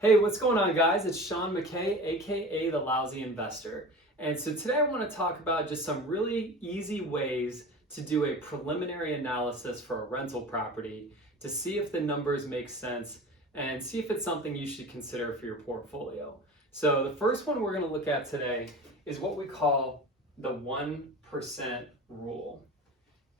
Hey, what's going on, guys? It's Sean McKay, aka The Lousy Investor. And so today I want to talk about just some really easy ways to do a preliminary analysis for a rental property to see if the numbers make sense and see if it's something you should consider for your portfolio. So the first one we're going to look at today is what we call the 1% rule.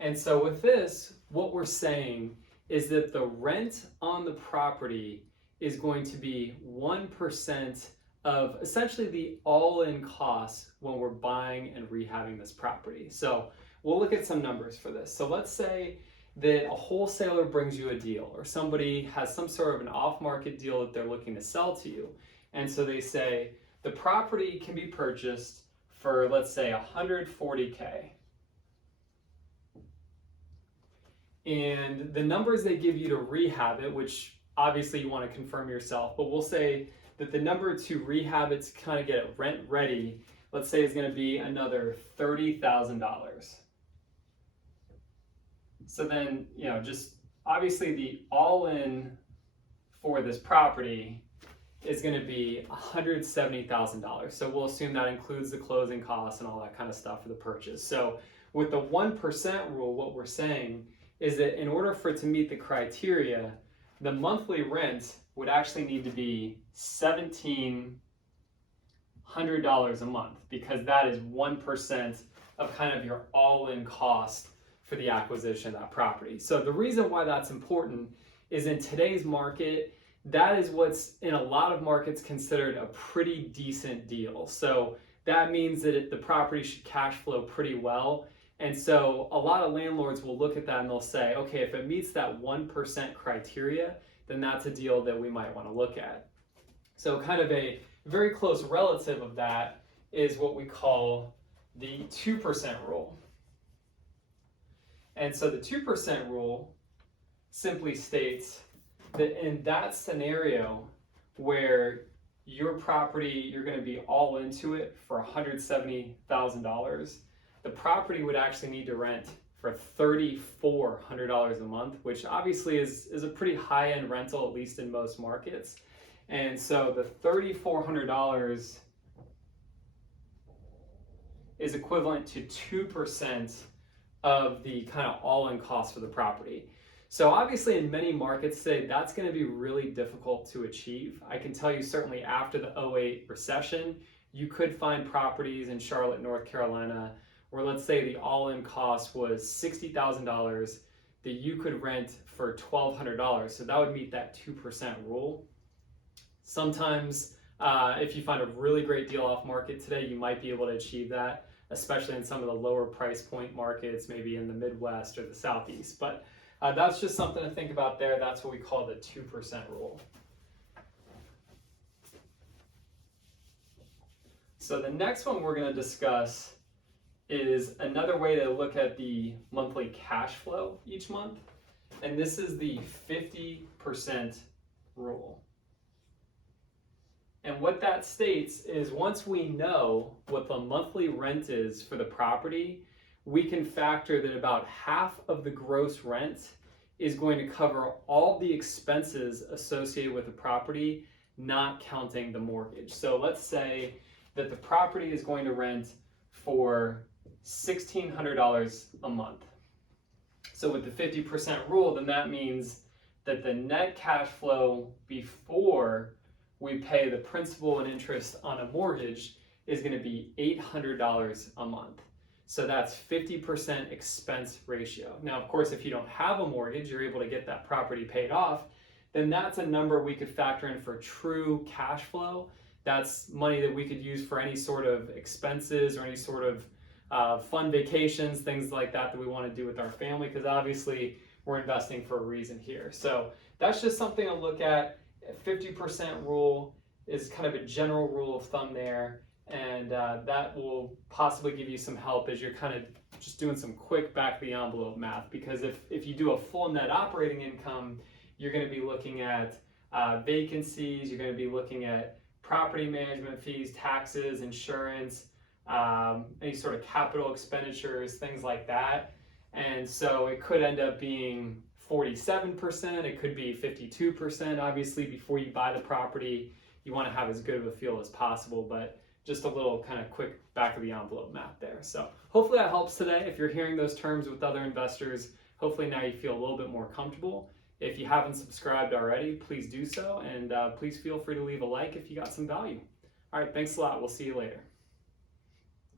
And so with this, what we're saying is that the rent on the property is going to be 1% of essentially the all-in costs when we're buying and rehabbing this property. So we'll look at some numbers for this. So let's say that a wholesaler brings you a deal, or somebody has some sort of an off-market deal that they're looking to sell to you. And so they say the property can be purchased for, let's say, $140K. And the numbers they give you to rehab it, which obviously you want to confirm yourself, but we'll say that the number to rehab it to kind of get it rent ready, let's say is going to be another $30,000. So then, just obviously the all-in for this property is going to be $170,000. So we'll assume that includes the closing costs and all that kind of stuff for the purchase. So with the 1% rule, what we're saying is that in order for it to meet the criteria, the monthly rent would actually need to be $1,700 a month, because that is 1% of kind of your all-in cost for the acquisition of that property. So the reason why that's important is in today's market, that is what's in a lot of markets considered a pretty decent deal. So that means that the property should cash flow pretty well. And so a lot of landlords will look at that and they'll say, okay, if it meets that 1% criteria, then that's a deal that we might want to look at. So kind of a very close relative of that is what we call the 2% rule. And so the 2% rule simply states that in that scenario where your property, you're going to be all into it for $170,000, the property would actually need to rent for $3,400 a month, which obviously is a pretty high-end rental, at least in most markets. And so the $3,400 is equivalent to 2% of the kind of all-in cost for the property. So obviously in many markets today, that's going to be really difficult to achieve. I can tell you certainly after the 2008 recession, you could find properties in Charlotte, North Carolina, where let's say the all-in cost was $60,000 that you could rent for $1,200. So that would meet that 2% rule. Sometimes if you find a really great deal off market today, you might be able to achieve that, especially in some of the lower price point markets, maybe in the Midwest or the Southeast. But that's just something to think about there. That's what we call the 2% rule. So the next one we're going to discuss is another way to look at the monthly cash flow each month. And this is the 50% rule. And what that states is once we know what the monthly rent is for the property, we can factor that about half of the gross rent is going to cover all the expenses associated with the property, not counting the mortgage. So let's say that the property is going to rent for $1,600 a month. So with the 50% rule, then that means that the net cash flow before we pay the principal and interest on a mortgage is going to be $800 a month. So that's 50% expense ratio. Now, of course, if you don't have a mortgage, you're able to get that property paid off, then that's a number we could factor in for true cash flow. That's money that we could use for any sort of expenses or any sort of fun vacations, things like that we want to do with our family, because obviously we're investing for a reason here. So that's just something to look at. 50% rule is kind of a general rule of thumb there, and that will possibly give you some help as you're kind of just doing some quick back of the envelope math, because if you do a full net operating income, you're going to be looking at vacancies, you're going to be looking at property management fees, taxes, insurance, any sort of capital expenditures, things like that. And so it could end up being 47%, it could be 52%. Obviously, before you buy the property, you want to have as good of a feel as possible, but just a little kind of quick back of the envelope math there. So hopefully that helps today. If you're hearing those terms with other investors, hopefully now you feel a little bit more comfortable. If you haven't subscribed already, please do so, and please feel free to leave a like if you got some value. All right, thanks a lot. We'll see you later.